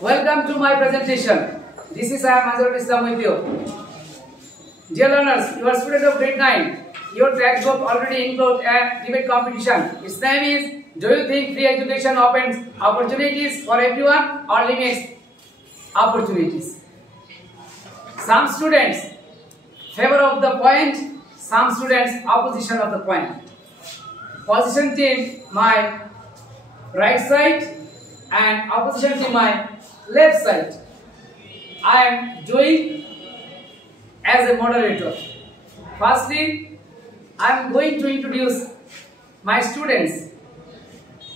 Welcome to my presentation. This is I am Azharul Islam with you. Dear learners, you are student of grade 9. Your textbook already includes a debate competition. Its name is, do you think free education opens opportunities for everyone or limits opportunities? Some students favor of the point, some students opposition of the point. Position team my right side and opposition team my left side. I am doing as a moderator. Firstly, I am going to introduce my students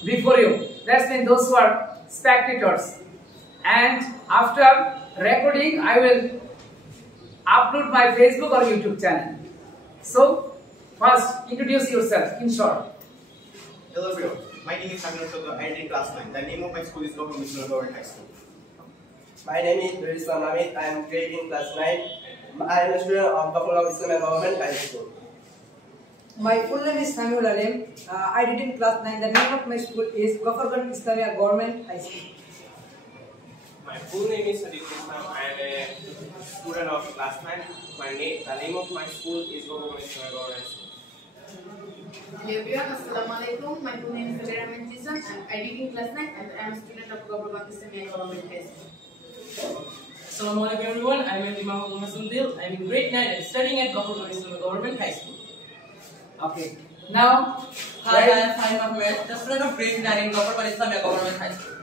before you. That's mean those who are spectators. And after recording, I will upload my Facebook or YouTube channel. So, first introduce yourself in short. Hello everyone, my name is Samuel Soto. I am in class 9. The name of my school is Government Government High School. My name is Nurul Islam Hamid. I am grade in class 9. I am a student of Government Government High School. My full name is Samuel Alim. I did in class 9. The name of my school is Government Islamia Government High School. My full name is Hadith Islam. I am a student of class 9. The name of my school is Government Islamia Government High School. Hello everyone, Assalamualaikum. My full name is Fadera Mentizan. I did in class 9 and I am a student of Government Islamia Government High School. Assalamualaikum everyone. I am Imam Muhammad Sundil. I am in grade 9 and studying at Government Islamia Government High School. Okay. Now, Hi, I am Fahim Ahmed, the student of grade 9 in Government Islamia Government High School.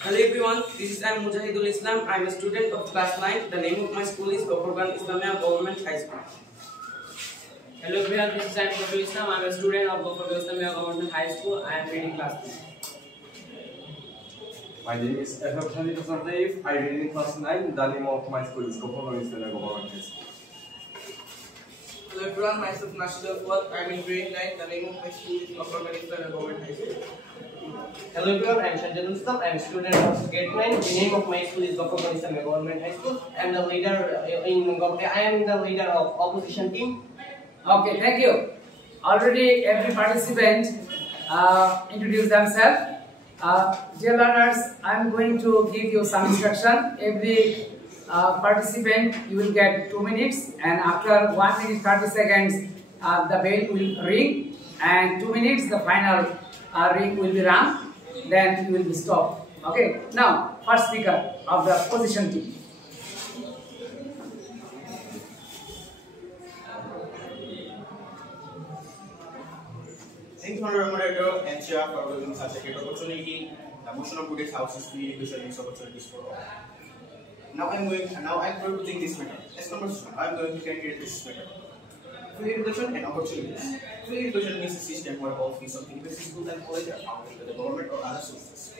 Hello everyone, this is I am Mujahidul Islam. I am a student of class 9. The name of my school is Government Islamia Government High School. Hello everyone, this is I am Mujahidul Islam. I am a student of Government Islamia Government High School. I am reading class 9. My name is Ahmed Khalid Sardaif. I read in class 9. The name of my school is Government Islamia Government High School. Hello everyone, myself Nashidul Fuad. I am in grade 9. The name of my school is Government Islamia Government High School. Hello everyone, I am Shanjadul Islam. I am a student of grade 9. The name of my school is Government Islamia Government High School. I am the leader of opposition team. okay, thank you. Already every participant introduced themselves. Dear learners, I am going to give you some instruction. Every participant, you will get 2 minutes, and after 1 minute 30 seconds, the bell will ring, and 2 minutes the final ring will be rung. Then you will be stopped. Okay. Now, first speaker of the opposition team. Thank you, Honorable Moderator and Chair, for giving such a great opportunity. The motion of today's house is free education and opportunities for all. Now I'm proposing this matter. As number 2, I'm going to candidate this matter. Free education and opportunities. Free education means a system where all fees of university, schools, and colleges are funded by the government or other sources.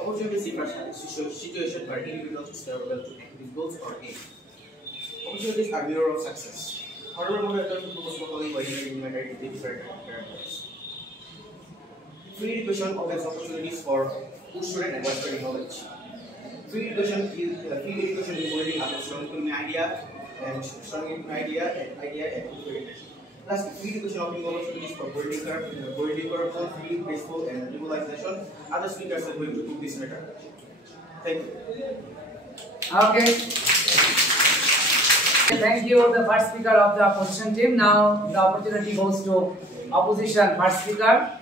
Opportunities seekers are a situation where individuals are able to achieve goals or aim. Opportunities are mirror of success. However, moderator to propose properly by using matter different characters. Free education opens opportunities for good students and widespread knowledge. Free education is building up a strong idea and implementation. Lastly, free education opens opportunities for building curve, free, graceful, and liberalization. Other speakers are going to do this matter. Thank you. Okay. Thank you, the first speaker of the opposition team. Now the opportunity goes to opposition first speaker.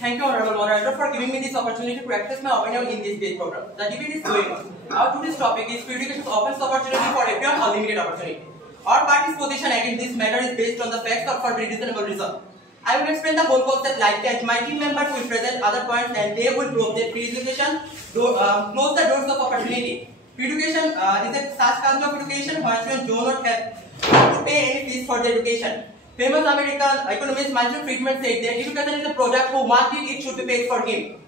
Thank you, Honorable Moderator, for giving me this opportunity to express my opinion in this debate program. The debate is going on. Our today's topic is free education opens opportunity for everyone or limited opportunity. Our party's position against this matter is based on the facts or for reasonable reason. I will explain the whole concept like that. My team members will present other points and they will prove that free education close the doors of opportunity. Free education is a such kind of education where students do not have to pay any fees for their education. Famous American economist Milton Friedman said that education is a product who wanted it should be paid for him.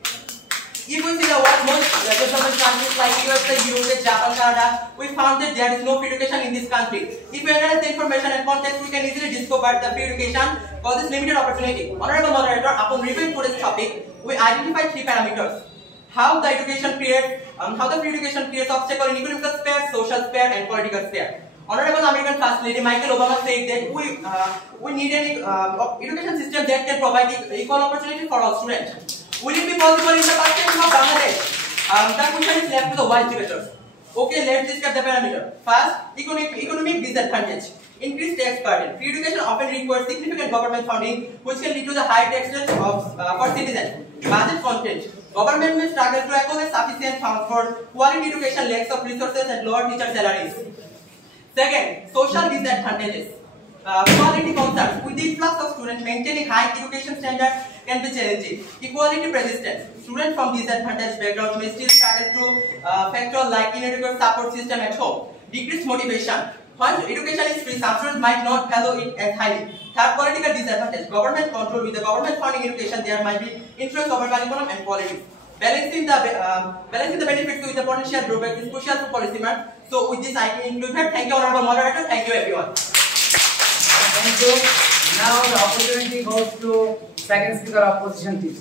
If we see the world's most developed countries like USA, UK, Japan, Canada, we found that there is no free education in this country. If we analyze the information and context, we can easily discover the free education causes limited opportunity. Honorable Moderator, upon reviewing today's topic, we identified 3 parameters. How the free education creates obstacles in economic sphere, social sphere, and political sphere. Honorable American First Lady Michelle Obama said that we need an education system that can provide equal opportunity for all students. Will it be possible in the perspective of Bangladesh? The question is left to the wise debaters. Okay, let's discuss the parameter. First, economic disadvantage. Increased tax burden. Free education often requires significant government funding, which can lead to the high tax rates for citizens. Budget content. Government may struggle to accommodate sufficient funds for quality education, lacks of resources, and lower teacher salaries. Second, social disadvantages. Quality concerns. With the influx of students, maintaining high education standards can be challenging. Equality persistence. Students from disadvantaged backgrounds may still struggle through factors like inadequate support system at home. Decreased motivation. Once education is free, some students might not value it as highly. Third, political disadvantage. Government control. With the government funding education, there might be influence over curriculum and quality. Balancing the benefits with the potential drawbacks is crucial for policymakers. So, with this, I can include that. Thank you, honorable moderator. Thank you, everyone. Thank you. Now the opportunity goes to second speaker of opposition team.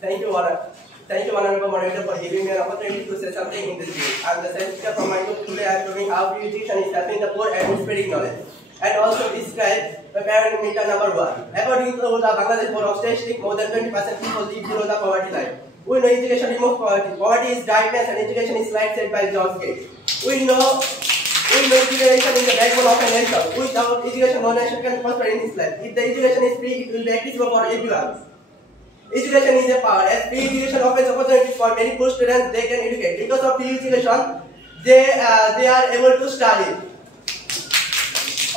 Thank you, honorable moderator, for giving me an opportunity to say something in this debate. I am the second speaker from my group. Today I am showing how free education is helping the poor and spreading knowledge, and also describe the parameter number 1. According to the Bangladesh Board of Statistics, more than 20% people live below the poverty line. We know education removes poverty. Poverty is darkness, and education is light, said by George Gates. We know education is the backbone of a nation. Without education, no nation can prosper in this life. If the education is free, it will be accessible for everyone. Education is a power. As free education opens opportunities for many poor students, they can educate. Because of free education, they are able to study.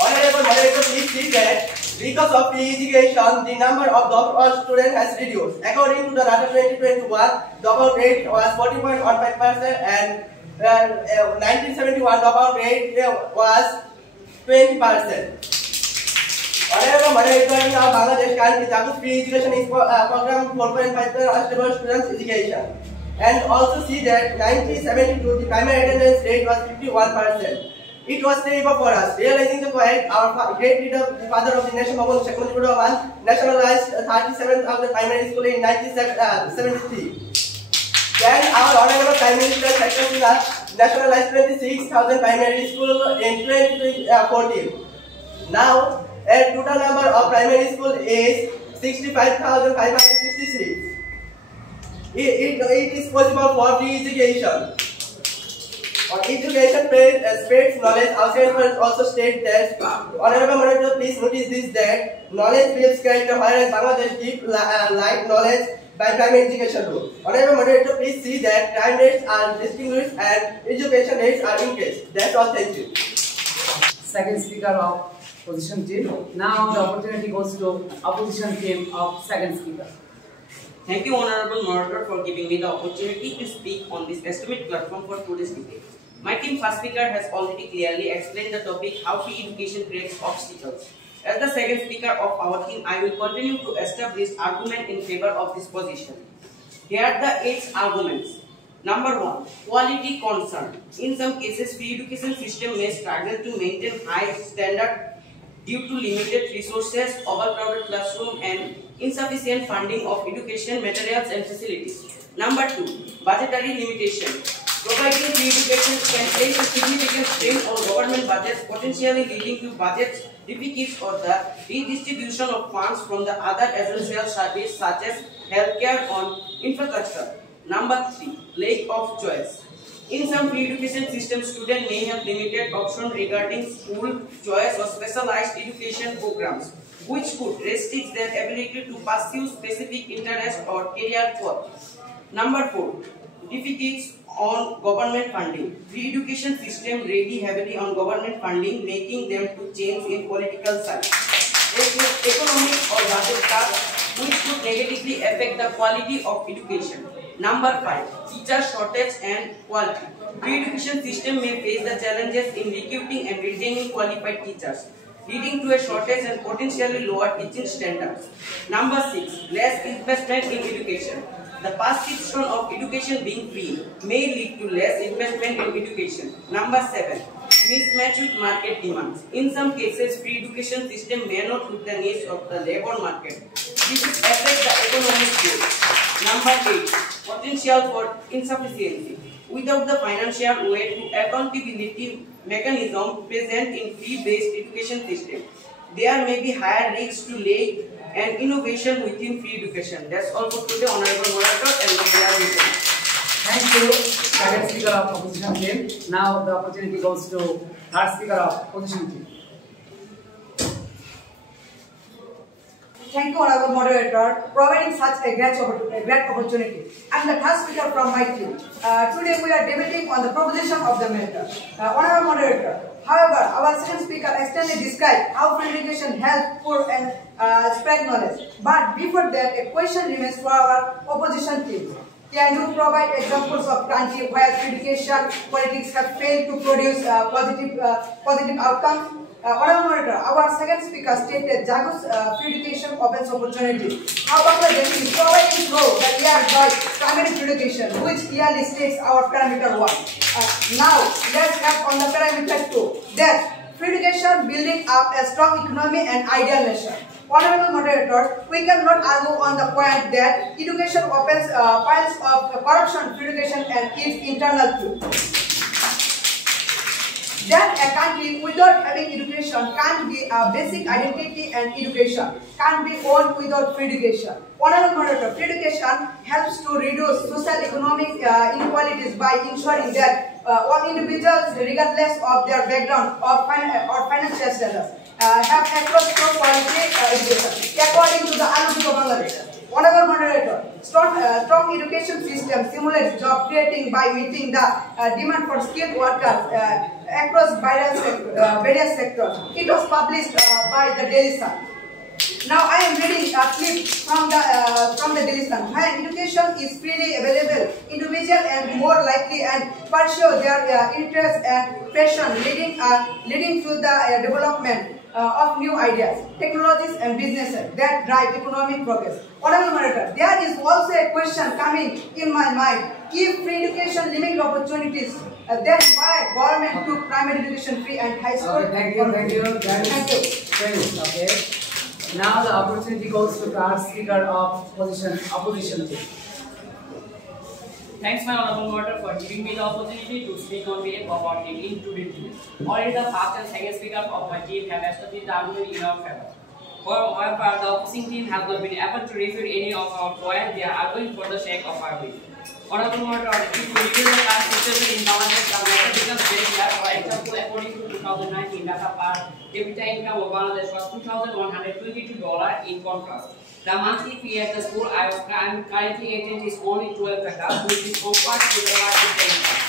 Honorable moderator, please see that because of free education, the number of dropout students has reduced. According to the data 2021, dropout rate was 14.15%, and 1971 dropout rate was 20%. Honorable moderator, in our Bangladesh country, Jagus free education is program 4.5 stable students education. And also see that 1972 the primary attendance rate was 51%. It was terrible for us. Realizing the point, our great leader, the father of the nation, Mohammad Sheikh Mujibur Rahman, nationalized 37,000 primary school in 1973. Then our honorable Prime Minister Sheikh Hasina nationalized 26,000 primary school in 2014. Now, a total number of primary school is 65,566. It is possible for free education. Education spreads knowledge. Our senators also state that, honorable moderator, please notice this, that knowledge builds character, whereas Bangladesh gives light knowledge by primary education rule. Honorable moderator, please see that crime rates are distinguished and education rates are increased. That's all. Thank you. Second speaker of opposition team. Now the opportunity goes to opposition team of second speaker. Thank you, honorable moderator, for giving me the opportunity to speak on this estimate platform for today's debate. My team first speaker has already clearly explained the topic, how free education creates obstacles. As the second speaker of our team, I will continue to establish argument in favor of this position. Here are the 8 arguments. Number 1, quality concern. In some cases, free education system may struggle to maintain high standard due to limited resources, overcrowded classroom, and insufficient funding of education materials and facilities. Number 2, budgetary limitation. Providing free education can place a significant strain on government budgets, potentially leading to budget deficits or the redistribution of funds from the other essential services such as healthcare or infrastructure. Number 3, lack of choice. In some free education systems, students may have limited options regarding school choice or specialized education programs, which could restrict their ability to pursue specific interest or career path. Number 4, deficits on government funding. Free education system rely heavily on government funding, making them to change in political side. Economic or budget cuts, which could negatively affect the quality of education. Number 5, teacher shortage and quality. Free education system may face the challenges in recruiting and retaining qualified teachers, leading to a shortage and potentially lower teaching standards. Number 6, less investment in education. The perception of education being free may lead to less investment in education. Number 7, mismatch with market demands. In some cases, free education system may not meet the needs of the labor market. This will affect the economic growth. Number 8, potential for insufficiency. without the financial way to accountability mechanism present in fee-based education system. There may be higher risks to lay and innovation within free education. That's all for today, Honorable Moderator, and thank you, second speaker of opposition team. Now the opportunity goes to third speaker of opposition team. Thank you, Honorable Moderator, providing such a great opportunity. I am the third speaker from my team. Today we are debating on the proposition of the matter. Honorable Moderator, however, our second speaker extensively described how free education helps poor and spread knowledge. But before that, a question remains for our opposition team. Can you provide examples of countries where free education politics have failed to produce positive outcomes? Honorable Moderator, our second speaker stated Jagus free education opens opportunity. How Bangladesh is providing through the year by primary free education, which yearly states our parameter 1. Now, let's have on the parameter 2, that free education building up a strong economy and ideal nation. Honorable Moderator, we cannot argue on the point that education opens piles of corruption, free education and its internal truth. That a country without having education can't be a basic identity, and education can't be owned without free education. Honorable Moderator, free education helps to reduce social economic inequalities by ensuring that all individuals, regardless of their background or financial status, have access to quality education. According to the Anupi of Bangladesh, Honorable Moderator, strong education system simulates job creating by meeting the demand for skilled workers across various sectors. It was published by the Daily Sun. Now I am reading a clip from the Daily Sun. When education is freely available, individuals are more likely and pursue their interests and passion, leading to the development of new ideas, technologies and businesses that drive economic progress. Honorable Moderator, there is also a question coming in my mind. If free education limits opportunities, then why government took primary education free and high school? Okay, thank you. Okay. Now the opportunity goes to third speaker of opposition team. Thanks, my Honorable Moderator, for giving me the opportunity to speak on behalf of our team in today's debate. Already the first and second speaker of my team have established the argument in our favor. However, the opposing team has not been able to refute any of our points. They are arguing for the sake of arguing. Honorable Moderator, if we review the current situation in Bangladesh, the matter becomes very clear. For example, according to 2019 data per capita income of Bangladesh was $2,122. In contrast, the monthly fee at the school I am currently attending is only 12 taka, which is compared to the market income.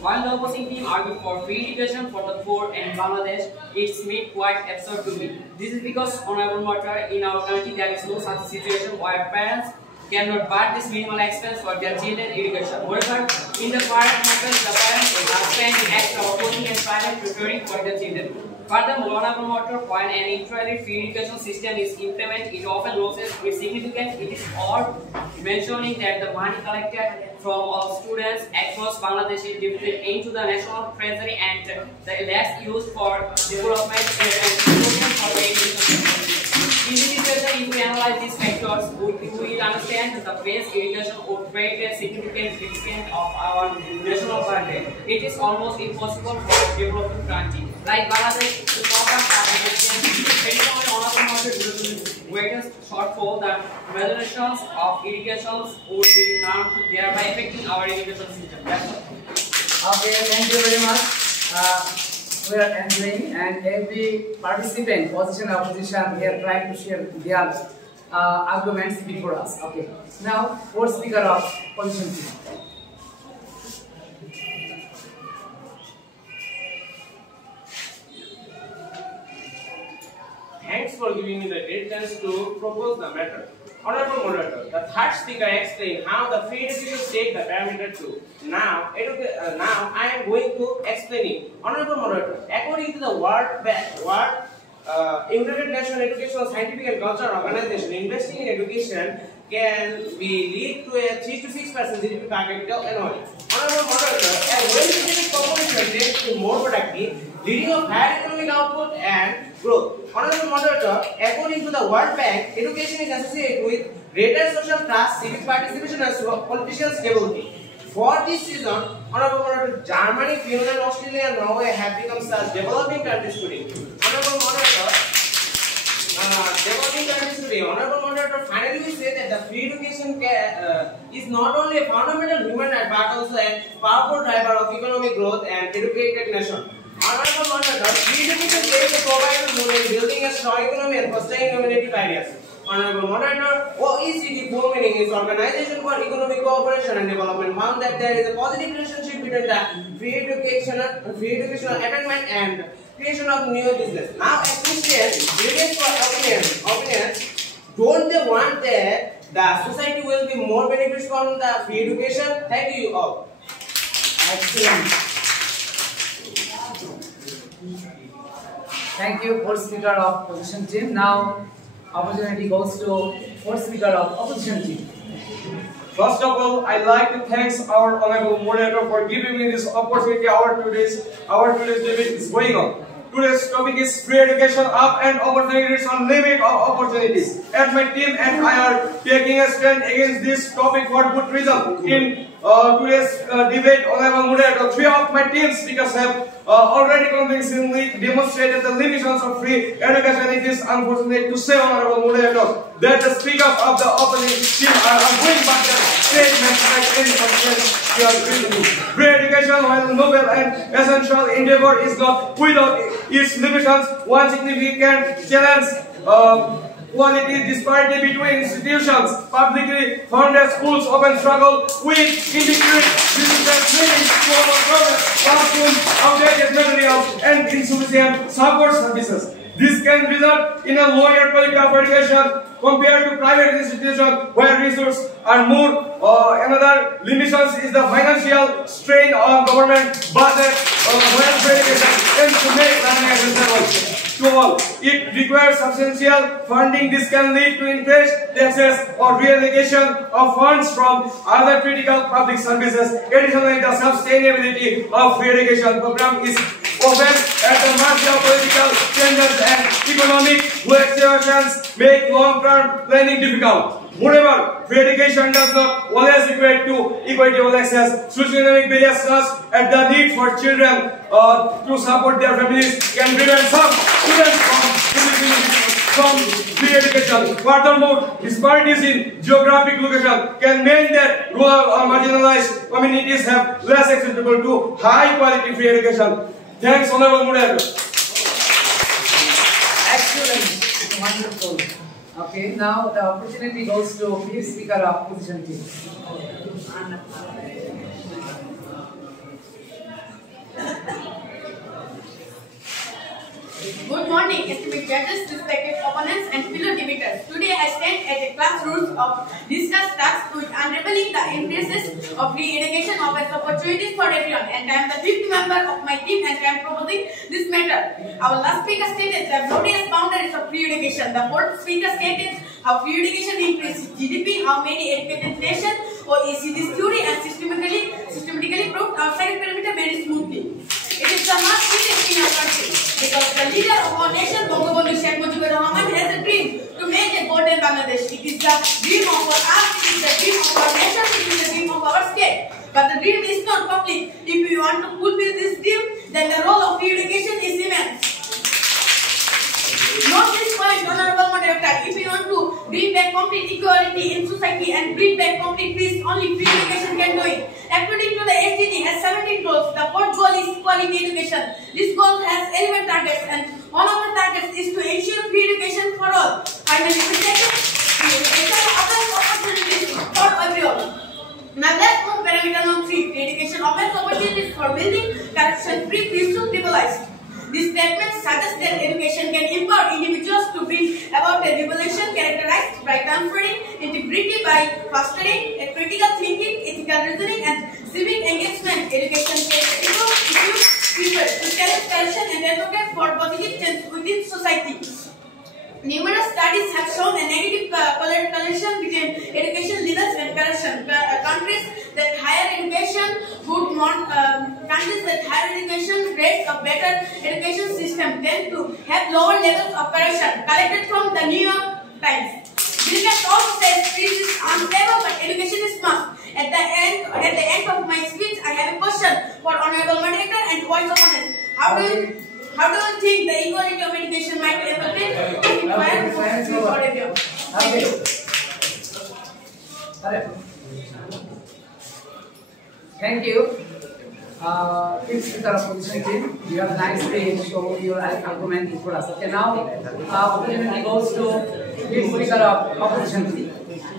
While the opposing team argued for free education for the poor in Bangladesh, it seemed quite absurd to me. This is because, Honorable Moderator, in our country there is no such situation where parents cannot bear this minimal expense for their children's education. Moreover, in the private market, the parents are spending extra on coaching and private tutoring for their children. Furthermore, Honorable Moderator, when an entirely free education system is implemented, it often loses its significance. It is all mentioning that the money collected from all students across Bangladesh is divided into the national treasury and the less used for development and improvement for the education. In this situation, if we analyze these factors, we will understand that the base education would create a significant deficit of our national budget. It is almost impossible for a developing country like Bangladesh to cover the greatest shortfall that regulations of education would be harmed, thereby affecting our education system. Okay, thank you very much. We are entering, and every participant, position or opposition, we are trying to share their arguments before us. Okay. Now, fourth speaker of opposition team. Thanks for giving me the great chance to propose the matter. Honorable Moderator, the third speaker explained how the free education take the parameter 2. Now I am going to explain it. Honorable Moderator, according to the United Nations Educational, Scientific and Cultural Organization, investing in education can be lead to a 3 to 6% GDP per capita annually. Honorable Moderator, a well-educated population tends to be more productive leading of higher economic output and growth. Honorable Moderator, according to the World Bank, education is associated with greater social trust, civic participation, and political stability. For this reason, Honorable Moderator, Germany, Finland, Australia, and Norway have become such developing countries today. Honorable Moderator, Honorable Moderator, finally we say that the free education is not only a fundamental human right but also a powerful driver of economic growth and educated nation. Honorable Moderator, free education plays a provider role in building a strong economy and fostering innovative ideas. Honorable Moderator, OECD full meaning is Organization for Economic Cooperation and Development found that there is a positive relationship between the free educational attainment and creation of new business. Now, as Christians, readers for opinions, don't they want that the society will be more benefits from the free education? Thank you all. Excellent. Thank you, fourth speaker of opposition team. Now, opportunity goes to fourth speaker of opposition team. First of all, I'd like to thank our honorable moderator for giving me this opportunity. Our today's debate is going on. Today's topic is free education up and opportunities on limit of opportunities. And my team and I are taking a stand against this topic for good reason. In today's debate, honorable moderator, 3 of my team speakers have already convincingly demonstrated the limitations of free education. It is unfortunate to say, honorable moderator, that the speakers of the opposition team are unwilling but their statements like any substance. Free education, while noble and essential endeavor, is not without its limitations. One significant challenge quality disparity between institutions. Publicly funded schools often struggle with inadequate digital training, classroom, outdated materials, and insufficient support services. This can result in a lower quality of education compared to private institutions where resources are more. Another limitation is the financial strain on government budget when education tends to make learning accessible to all. It requires substantial funding. This can lead to interest, taxes, or reallocation of funds from other critical public services. Additionally, the sustainability of free education program is often at the mercy of political changes and economic fluctuations make long-term planning difficult. Moreover, free education does not always equate to equitable access. Socioeconomic barriers such as the need for children to support their families can prevent some students from free education. Furthermore, disparities in geographic location can mean that rural or marginalized communities have less accessible to high-quality free education. Thanks, honorable moderator. Excellent, wonderful. Okay, now the opportunity goes to fifth speaker of opposition team. Good morning, esteemed judges, respected opponents, and fellow debaters. Today I stand at a classroom of discuss tasks with unraveling the embraces of free education offers opportunities for everyone. And I am the 5th member of my team and I am proposing this matter. Our last speaker stated the glorious boundaries of free education. The 4th speaker stated how free education increases GDP, how many educated nations OECD's theory and systematically proved outside perimeter very smoothly. It is the must witness in our country because the leader of our nation, Bangabandhu Sheikh Mujibur Rahman, has a dream to make a golden Bangladesh. It is the dream of our us, it is the dream of our nation, it is the dream of our state. But the dream is not complete. If we want to fulfill this dream, then the role of free education is immense. Note this point, honorable moderator. If we want to bring back complete equality in society and bring back complete peace, only free education can do it. According to the SDG, has 17 goals. The 4th goal is quality education. This goal has 11 targets, and one of the targets is to ensure free education for all. Finally, the second education offers opportunities for everyone. Now let's move parameter number 3. Free education offers opportunities for building corruption-free peaceful civilized. This statement suggests that education can empower individuals to bring about a revolution characterized by conferring integrity by fostering a critical thinking, ethical reasoning, and civic engagement. Education can equip people to challenge corruption and advocate for positive change within society. Numerous studies have shown a negative correlation between education levels and corruption. Countries that higher education rates of better education system tend to have lower levels of corruption. Collected from the New York Times. Bill Gates also says peace is unstable, but education is must. At the end of my speech, I have a question for Honorable Moderator and Voice of Honor. How do you think the equality of education might be affected if required for review? Thank you. Thank you. Fifth speaker opposition team, you have nicely shown your argument for us. Okay, now opportunity goes to fifth speaker of opposition team.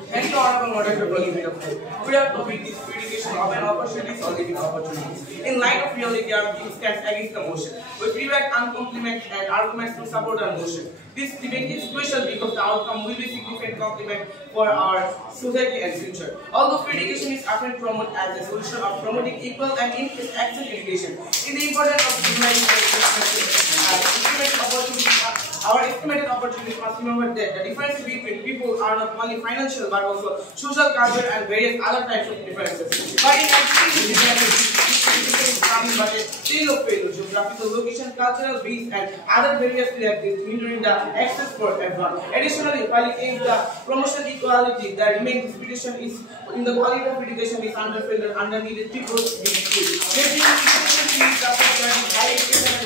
Thank you, Honorable Moderator, for giving me the floor. Our topic is free education of an opportunities or living opportunities. In light of reality, our team stands against the motion. We provide compliment and arguments to support our motion. This debate is crucial because the outcome will be significant compliment for our society and future. Although free education is often promoted as a solution of promoting equal and increased access to education, in the importance of our estimated opportunities must remember that the differences between people are not only financial but also social, cultural, and various other types of differences. But in achieving these differences, but a scale of failure, geographical location, cultural base, and other various factors hindering the access for everyone. Additionally, while it aims the promotion equality, the remaining disputation is in the quality of education is under failure under needed people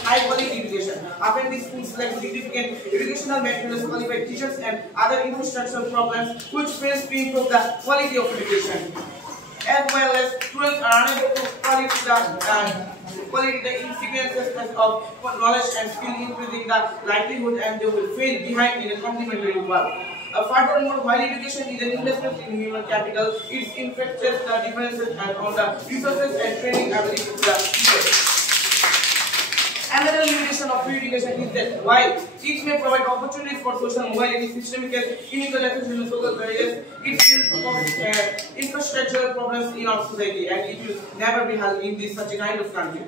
high quality education. Often these schools lack significant educational materials, qualified teachers, and other infrastructural problems which fails to improve the quality of education. As well as students are unable to quality the insignificance of knowledge and skill, increasing the likelihood and they will fail behind in a complementary work. Furthermore, while education is an investment in human capital, it infects the differences and on the resources and training abilities of the people. Another limitation of free education is that while it may provide opportunities for social mobility, systemic inequalities and social barriers, it still poses infrastructural problems in our society, and it will never be held in this such a kind of country.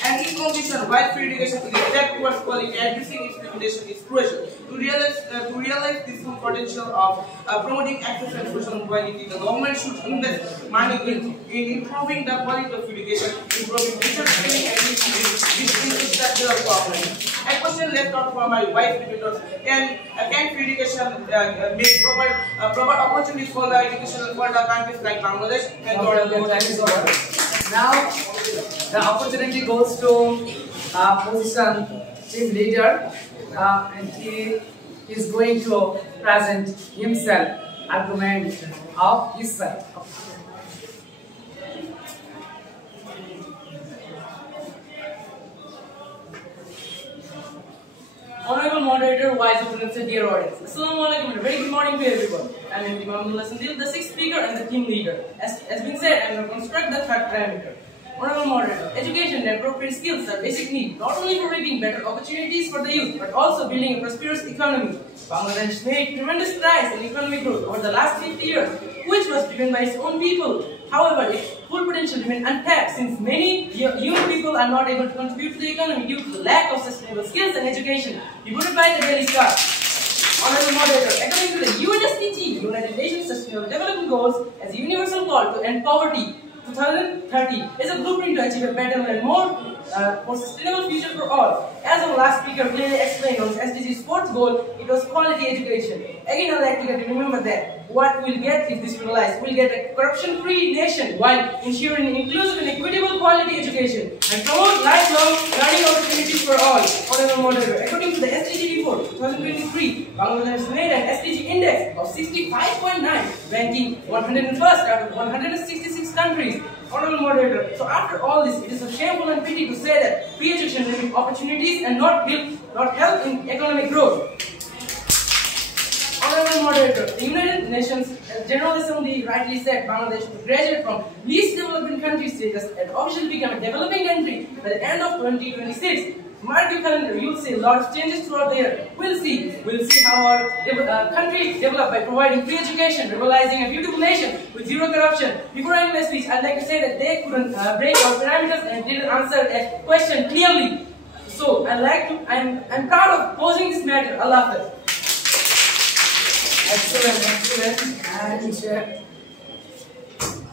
And in conclusion, while free education is a step towards quality, addressing its limitation is crucial. To realize this full potential of promoting access and social mobility, the government should invest money in improving the quality of education, improving teacher training, and infrastructural problems. A question left out for my wife debaters: Can free education make proper opportunities for the education for the countries like Bangladesh and Now, the opportunity goes to position team leader, and he is going to present himself, argument of his side. Honorable Moderator, wise opponents, and dear audience. Assalamualaikum and a very good morning to everyone. I am Imam Sandil, the sixth speaker and the team leader. As been said, I am going to construct the third parameter. Honorable Moderator, education and appropriate skills are basic needs, not only for making better opportunities for the youth, but also building a prosperous economy. Bangladesh made tremendous strides in economic growth over the last 50 years, which was driven by its own people. However, its full potential remains untapped since many young people are not able to contribute to the economy due to the lack of sustainable skills and education. Reported by the Daily Star. Honorable Moderator, according to the UNSDG, United Nations Sustainable Development Goals, as a universal call to end poverty 2030 is a blueprint to achieve a better and more sustainable future for all. As our last speaker clearly explained on SDG's fourth goal, it was quality education. Again, I'd like to remember that what we'll get if this realized, we'll get a corruption-free nation while ensuring inclusive and equitable quality education and promote lifelong learning opportunities for all. Honorable Moderator, according to the SDG report 2023, Bangladesh made an SDG index of 65.9, ranking 101st out of 166 countries. Honorable Moderator, so after all this, it is a shameful and pity to say that free education limits opportunities and not help in economic growth. Honorable Moderator, the United Nations General Assembly rightly said Bangladesh to graduate from least developing country status and officially become a developing country by the end of 2026. Mark your calendar, you'll see a lot of changes throughout the year. We'll see how our country developed by providing free education, realizing a beautiful nation with zero corruption. Before I end my speech, I'd like to say that they couldn't break our parameters and didn't answer a question clearly. So I'm proud of posing this matter. Allah Hafiz. Excellent. And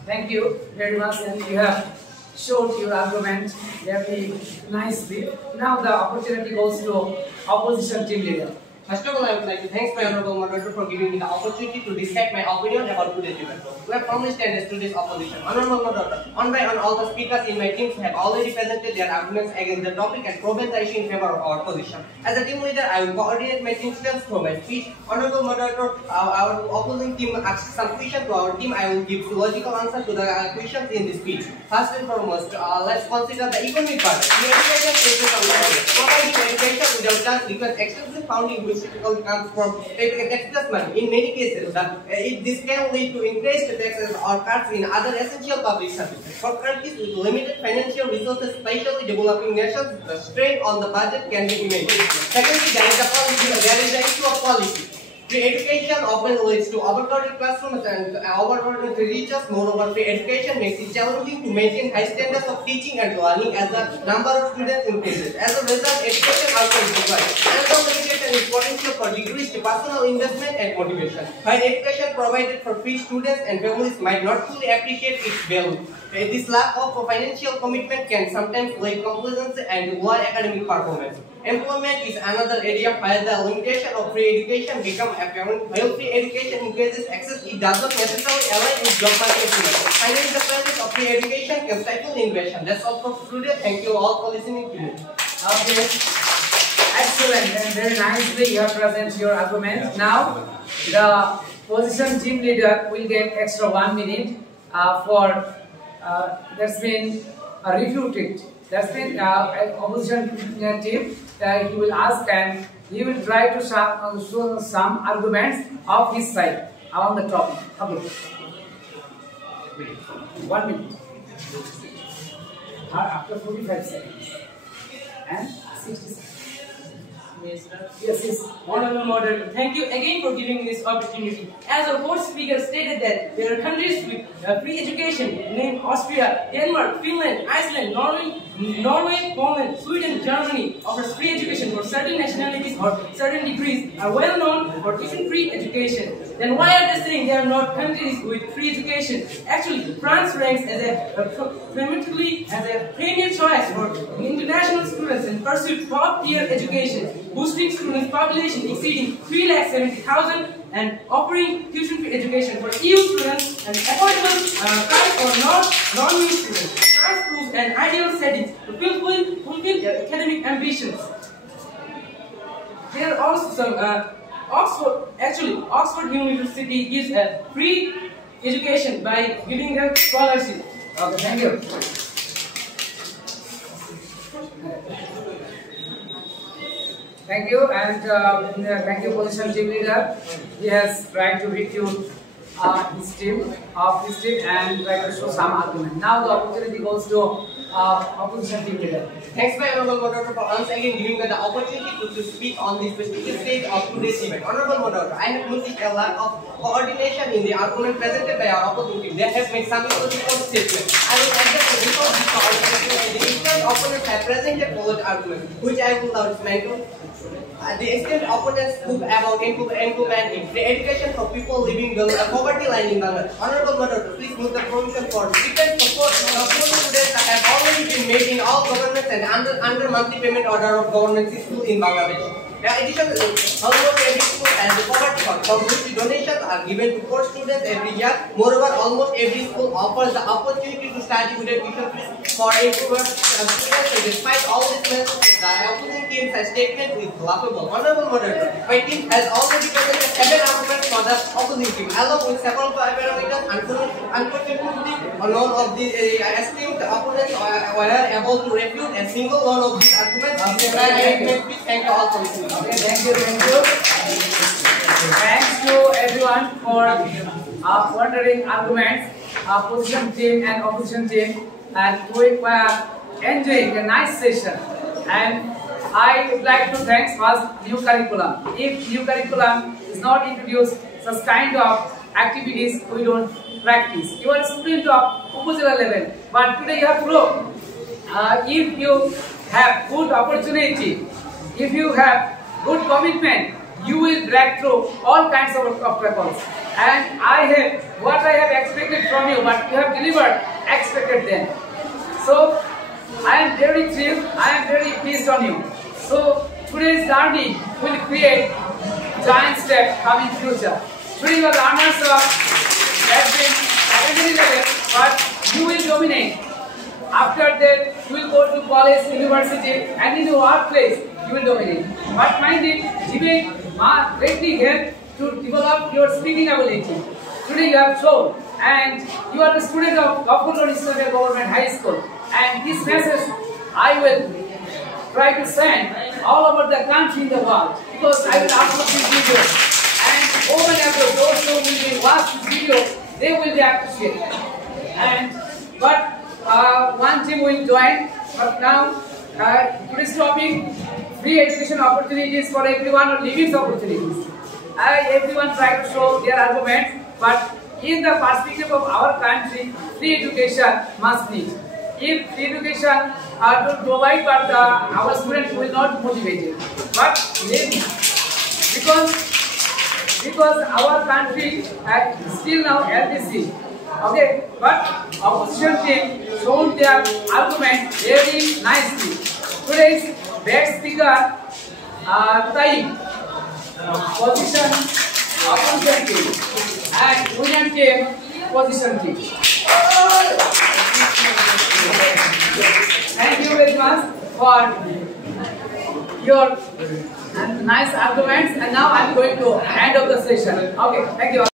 thank you very much. And you have showed your argument very nicely. Now the opportunity goes to opposition team leader. First of all, I would like to thank my honorable moderator for giving me the opportunity to discuss my opinion about today's debate. We have firmly stand to this opposition. Honorable moderator, one by one, all the speakers in my teams have already presented their arguments against the topic and proven the issue in favor of our position. As a team leader, I will coordinate my team's stance through my speech. Honorable moderator, our opposing team asks some questions to our team. I will give logical answer to the questions in the speech. First and foremost, let's consider the economic part. The education places on providing education without chance requires extensive funding, which typically comes from taxpayers' money. In many cases, this can lead to increased taxes or cuts in other essential public services. For countries with limited financial resources, especially developing nations, the strain on the budget can be immense. Secondly, there is the issue of policy. Free education often leads to overcrowded classrooms and overburdened teachers. Moreover, free education makes it challenging to maintain high standards of teaching and learning as the number of students increases. As a result, education also is required. Another limitation is potential for decreased personal investment and motivation. While education provided for free, students and families might not fully appreciate its value. This lack of financial commitment can sometimes lead to complacency and lower academic performance. Employment is another area where the limitation of free education becomes apparent. While free education increases access, it does not necessarily align with job market demand. Finally, the presence of free education can stifle innovation. That's all for today. Thank you all for listening to me. Okay. Excellent and very nicely you have presented your argument. Now, the position team leader will get extra 1 minute for that's been refuted. That's been opposition team. He will ask and he will try to show some arguments of his side on the topic. Okay. 1 minute. After 45 seconds. And 60 seconds. Yes. Honorable moderator, thank you again for giving me this opportunity. As our fourth speaker stated that there are countries with free education named Austria, Denmark, Finland, Iceland, Norway, Poland, Sweden, Germany offers free education for certain nationalities or certain degrees are well known for teaching free education. Then why are they saying there are not countries with free education? Actually, France ranks as a premier choice for international students and pursued top-tier education, boosting students' population exceeding 370,000 and offering tuition-free education for EU students and affordable price for non-EU students. France proves an ideal setting to fulfill their academic ambitions. There are also some Oxford University gives a free education by giving them scholarship. Okay, thank you. Thank you, and thank you, position team leader. He has tried to refute his team and try to show some argument. Now the opportunity goes to opposition team leader. Thanks, my honorable moderator, for once again giving me the opportunity to speak on this specific stage of today's event. Honorable moderator, I have noticed a lack of coordination in the argument presented by our opposing team. They have made some illogical statements. I will address the result of this coordination and the different opponents have presented valid arguments, which I will now dismantle. The extent opponents spoke about improvement in free education for people living below the poverty line in Bangladesh. Honorable moderator, please move the provision for different support students that have already been made in all governments and under monthly payment order of government schools in Bangladesh. Additionally, almost every school has a poverty fund from which donations are given to poor students every year. Moreover, almost every school offers the opportunity to study without tuition fees for poor students. So despite all this mess, the opposing team's statement is laughable. Honorable moderator, my team has already presented 7 arguments for the opposing team, along with several parameters. Unfortunately, none of the esteemed opponents were able to refute a single one of these arguments. Thank you all for listening. Okay, thank you. Thanks to everyone for wondering arguments, position team and opposition team, and we were enjoying a nice session. And I would like to thank first new curriculum. If new curriculum is not introduced, such kind of activities we don't practice. You are a student of Upazila level, but today you have proved if you have good opportunity, if you have good commitment, you will break through all kinds of obstacles. And what I have expected from you, but you have delivered expected then. So I am very thrilled, I am very pleased on you. So today's learning will create giant step coming future. Today you are learners of secondary level, but you will dominate. After that, you will go to college, university, and in your workplace, you will dominate. But mind it, debate greatly help to develop your speaking ability. Today you have shown, and you are the student of Gopur Islamic Government High School. And this message I will try to send all over the country in the world, because I will upload this video. And over and above, those who will watch this video, they will be appreciated. But one team will join. But now, today's topic: free education opportunities for everyone or limits opportunities. Everyone try to show their arguments, but in the perspective of our country, free education must be. If free education to provide, but our students will not motivate it. But because our country still now LDC, okay. But opposition team shown their argument very nicely. Today's best speaker, Taib, position opposition team, and winner team position team. Thank you very much for your nice arguments, and now I am going to end of the session. Okay, thank you.